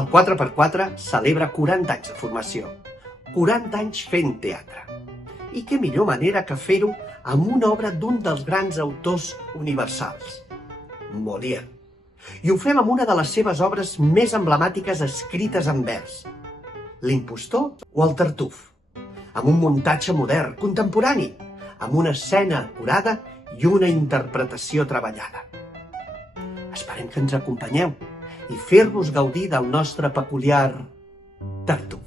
El 4x4 celebra 40 anys de formació, 40 anys fent teatre. I què millor manera que fer-ho amb una obra d'un dels grans autors universals, Molière. I ho fem amb una de les seves obres més emblemàtiques escrites en vers, L'impostor o el Tartuf, amb un muntatge modern, contemporani, amb una escena acurada i una interpretació treballada. Esperem que ens acompanyeu i fer-vos gaudir del nostre peculiar Tartuf.